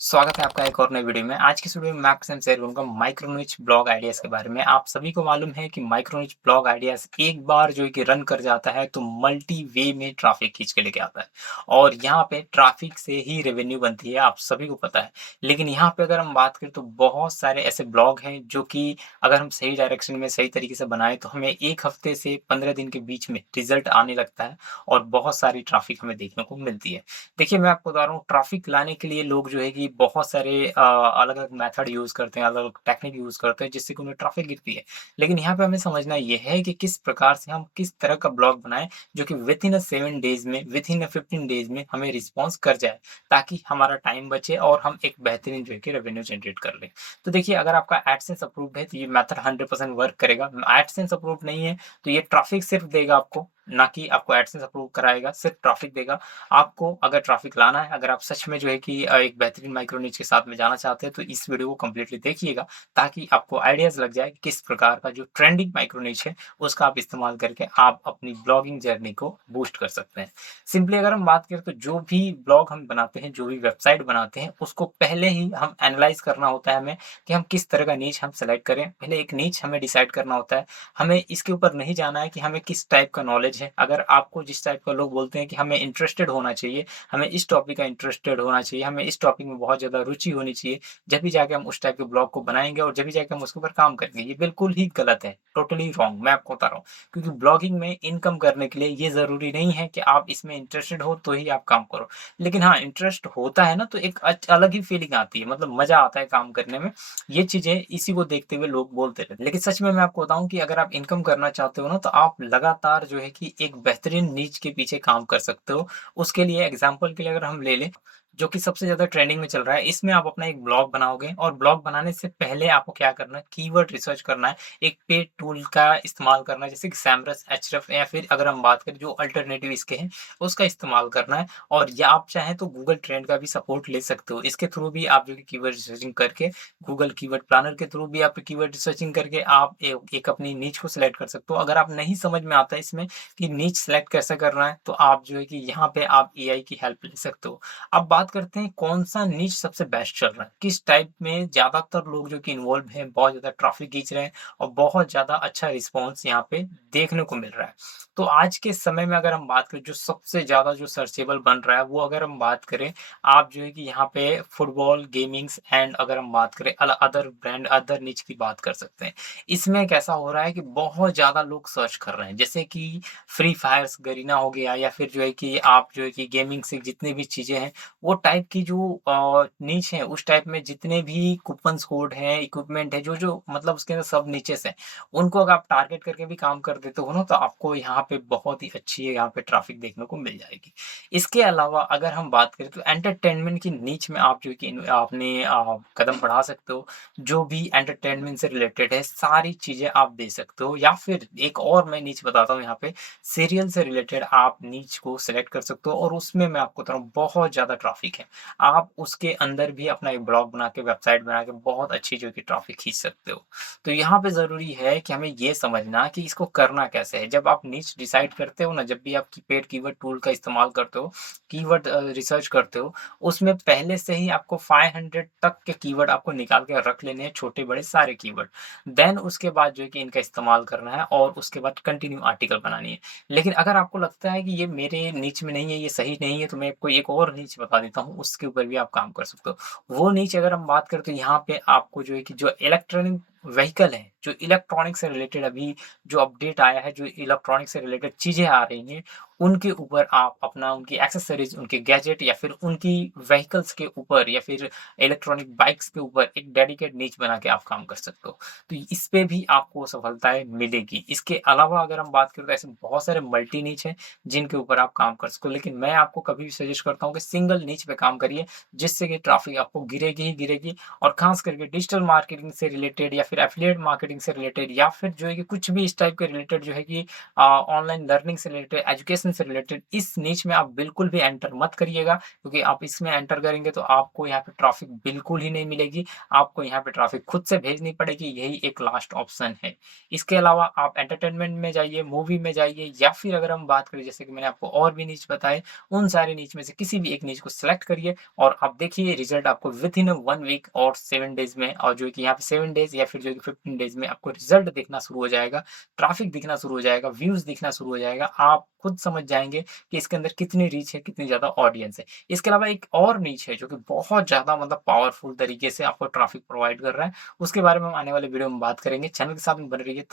स्वागत है आपका एक और नई वीडियो में। आज की इस वीडियो में मैं आपके साथ शेयर करूँगा माइक्रो निच ब्लॉग आइडियाज़ के बारे में। आप सभी को मालूम है कि माइक्रो निच ब्लॉग आइडियाज़ एक बार जो है कि रन कर जाता है तो मल्टी वे में ट्रैफ़िक खींच के लेके आता है और यहाँ पे ट्रैफ़िक से ही रेवेन्यू बनती है, आप सभी को पता है। लेकिन यहाँ पे अगर हम बात करें तो बहुत सारे ऐसे ब्लॉग हैं जो कि अगर हम सही डायरेक्शन में सही तरीके से बनाएँ तो हमें 1 हफ़्ते से 15 दिन के बीच में रिज़ल्ट आने लगता है और बहुत सारी ट्रैफ़िक हमें देखने को मिलती है। देखिए, मैं आपको बता रहा हूँ ट्रैफ़िक लाने के लिए लोग जो है कि बहुत सारे अलग-अलग मेथड यूज़ करते हैं, अलग-अलग टेक्निक यूज़ करते हैं जिससे कि उन्हें ट्रैफ़िक गिरती है। लेकिन यहाँ पे हमें समझना ये है कि किस प्रकार से हम किस तरह का ब्लॉग बनाएँ जो कि विथिन 7 डेज़ में, विथिन 15 डेज़ में हमें रिस्पॉन्स कर जाए, ताकि हमारा टाइम बचे और हम एक बेहतरीन जो है कि रेवेन्यू जनरेट कर लें। तो देखिए, अगर आपका एडसेंस अप्रूव्ड है तो ये मेथड 100% वर्क करेगा। एडसेंस अप्रूव्ड नहीं है तो ये ट्रैफ़िक सिर्फ़ देगा आपको, ना कि आपको एडसेंस अप्रूव कराएगा, सिर्फ़ ट्रैफ़िक देगा। आपको अगर ट्रैफ़िक लाना है, अगर आप सच में जो है कि एक बेहतरीन माइक्रो निच के साथ में जाना चाहते हैं, तो इस वीडियो को कंप्लीटली देखिएगा, ताकि आपको आइडियाज़ लग जाए कि किस प्रकार का जो ट्रेंडिंग माइक्रो निच है, उसका आप इस्तेमाल करके आप अपनी ब्लॉगिंग जर्नी को बूस्ट कर सकते हैं। सिंपली अगर हम बात करें तो जो भी ब्लॉग हम बनाते हैं, जो भी वेबसाइट बनाते हैं, उसको पहले ही हम एनालाइज़ करना होता है हमें कि हम किस तरह का निच हम सेलेक्ट करें। पहले एक निच हमें डिसाइड करना होता है। हमें इसके ऊपर नहीं जाना है कि हमें किस टाइप का नॉलेज है। अगर आपको जिस टाइप का लोग बोलते हैं कि हमें इंटरेस्टेड होना चाहिए, हमें इस टॉपिक का इंटरेस्टेड होना चाहिए, हमें इस टॉपिक में बहुत ज़्यादा रुचि होनी चाहिए, जभी जाके हम उस टाइप के ब्लॉग को बनाएँगे और जभी जाके हम उसके ऊपर काम करेंगे। ये बिल्कुल ही गलत है, टोटली रॉन्ग मैं आपको बता रहा हूँ। क्योंकि ब्लॉगिंग में इनकम करने के लिए ये ज़रूरी नहीं है कि आप इसमें इंटरेस्टेड हो तो ही आप काम करो। लेकिन हाँ, इंटरेस्ट होता है ना तो एक अलग ही फीलिंग आती है, मतलब मज़ा आता है काम करने में। ये चीज़ें इसी को देखते हुए लोग बोलते रहते हैं। लेकिन सच में मैं आपको बताऊँ कि अगर आप इनकम करना चाहते हो ना तो आप लगातार जो है कि एक बेहतरीन नीच के पीछे काम कर सकते हो। उसके लिए एग्ज़ाम्पल के लिए अगर हम ले लें, जो कि सबसे ज़्यादा ट्रेंडिंग में चल रहा है, इसमें आप अपना एक ब्लॉग बनाओगे और ब्लॉग बनाने से पहले आपको क्या करना है, कीवर्ड रिसर्च करना है। एक पेड टूल का इस्तेमाल करना है, जैसे कि सैमरस, एह्रेफ या फिर अगर हम बात करें जो अल्टरनेटिव इसके हैं, उसका इस्तेमाल करना है और या आप चाहें तो गूगल ट्रेंड का भी सपोर्ट ले सकते हो। इसके थ्रू भी आप जो है कीवर्ड रिसर्चिंग करके गूगल कीवर्ड प्लानर के थ्रू भी आप कीवर्ड रिसर्चिंग करके आप एक अपनी नीच को सिलेक्ट कर सकते हो। अगर आप नहीं समझ में आता है इसमें कि नीच सिलेक्ट कैसे करना है, तो आप जो है कि यहाँ पे आप एआई की हेल्प ले सकते हो। अब बात करते हैं कौन-सा नीच सबसे बेस्ट चल रहा है, किस टाइप में ज़्यादातर लोग जो कि इन्वॉल्व हैं, बहुत ज़्यादा ट्रैफिक खींच रहे हैं और बहुत ज़्यादा अच्छा रिस्पॉन्स यहाँ पे देखने को मिल रहा है। तो आज के समय में अगर हम बात करें जो सबसे ज़्यादा जो सर्चेबल बन रहा है, वो अगर हम बात करें, आप जो है कि यहाँ पे फुटबॉल, गेमिंग्स एंड अगर हम बात करें अदर ब्रांड, अदर निच की बात कर सकते हैं। इसमें कैसा हो रहा है कि बहुत ज़्यादा लोग सर्च कर रहे हैं, जैसे कि फ्री फायर्स, गरीना हो गया या फिर जो है कि आप जो है कि गेमिंग से जितनी भी चीज़ें हैं, वो टाइप की जो निच है, उस टाइप में जितने भी कूपन्स कोड हैं, इक्विपमेंट है, जो-जो मतलब उसके अंदर सब निचेस हैं, उनको अगर आप टारगेट करके भी काम कर देते हो ना, तो आपको यहाँ पे बहुत ही अच्छी यहाँ पे ट्रैफिक देखने को मिल जाएगी। इसके अलावा अगर हम बात करें तो एंटरटेनमेंट की नीच में आप जो है कि आपने कदम बढ़ा सकते हो। जो भी एंटरटेनमेंट से रिलेटेड है, सारी चीज़ें आप दे सकते हो या फिर एक और मैं नीच बताता हूँ यहाँ पे, सीरियल से रिलेटेड आप नीच को सिलेक्ट कर सकते हो और उसमें मैं आपको बता रहा हूँ बहुत ज़्यादा ट्रैफिक है। आप उसके अंदर भी अपना एक ब्लॉग बना के, वेबसाइट बना के बहुत अच्छी जो है कि ट्रैफिक खींच सकते हो। तो यहाँ पे ज़रूरी है कि हमें ये समझना कि इसको करना कैसे है। जब आप नीच डिसाइड करते हो ना, जब भी आप की पेड कीवर्ड टूल का इस्तेमाल करते हो, कीवर्ड रिसर्च करते हो, उसमें पहले से ही आपको 500 तक के कीवर्ड आपको निकाल के रख लेने हैं, छोटे-बड़े सारे कीवर्ड। देन उसके बाद जो है कि इनका इस्तेमाल करना है और उसके बाद कंटिन्यू आर्टिकल बनानी है। लेकिन अगर आपको लगता है कि ये मेरे नीच में नहीं है, ये सही नहीं है, तो मैं कोई एक और नीच बता देता हूँ, उसके ऊपर भी आप काम कर सकते हो। वो नीच अगर हम बात करें तो यहाँ पे आपको जो है कि जो इलेक्ट्रॉनिक व्हीकल है, जो इलेक्ट्रॉनिक से रिलेटेड अभी जो अपडेट आया है, जो इलेक्ट्रॉनिक से रिलेटेड चीज़ें आ रही हैं, उनके ऊपर आप अपना उनकी एक्सेसरीज़, उनके गैजेट या फिर उनकी व्हीकल्स के ऊपर या फिर इलेक्ट्रॉनिक बाइक्स के ऊपर एक डेडिकेट निच बना के आप काम कर सकते हो। तो इस पे भी आपको सफलताएँ मिलेगी। इसके अलावा अगर हम बात करें तो ऐसे बहुत सारे मल्टी निच हैं, जिनके ऊपर आप काम कर सकते हो। लेकिन मैं आपको कभी भी सजेस्ट करता हूँ कि सिंगल निच पे काम करिए, जिससे कि ट्रैफिक आपको गिरेगी ही गिरेगी और ख़ास करके डिजिटल मार्केटिंग से रिलेटेड या फिर एफ़िलिएट मार्केटिंग मार्केटिंग से रिलेटेड या फिर जो है कि कुछ भी इस टाइप के रिलेटेड जो है कि ऑनलाइन लर्निंग से रिलेटेड, एजुकेशन से रिलेटेड इस नीच में आप बिल्कुल भी एंटर मत करिएगा, क्योंकि आप इसमें एंटर करेंगे तो आपको यहाँ पे ट्रैफ़िक बिल्कुल ही नहीं मिलेगी। आपको यहाँ पे ट्रैफ़िक खुद से भेजनी पड़ेगी, यही एक लास्ट ऑप्शन है। इसके अलावा आप एंटरटेनमेंट में जाइए, मूवी में जाइए या फिर अगर हम बात करें जैसे कि मैंने आपको और भी नीच बताए, उन सारे नीच में से किसी भी एक नीच को सिलेक्ट करिए और आप देखिए रिज़ल्ट आपको विथिन 1 वीक और 7 डेज़ में और जो है कि यहाँ पे 7 डेज़ या फिर जो है कि 15 डेज़ में आपको रिज़ल्ट दिखना शुरू हो जाएगा, ट्रैफ़िक दिखना शुरू हो जाएगा, व्यूज़ दिखना शुरू हो जाएगा। आप खुद समझ जाएँगे कि इसके अंदर कितनी रीच है, कितनी ज़्यादा ऑडियंस है। इसके अलावा एक और नीच है जो कि बहुत ज़्यादा मतलब पावरफुल तरीके से आपको ट्रैफ़िक प्रोवाइड कर रहा है, उसके बारे में हम आने वाले वीडियो में बात करेंगे। चैनल के साथ में बने रहिए। तब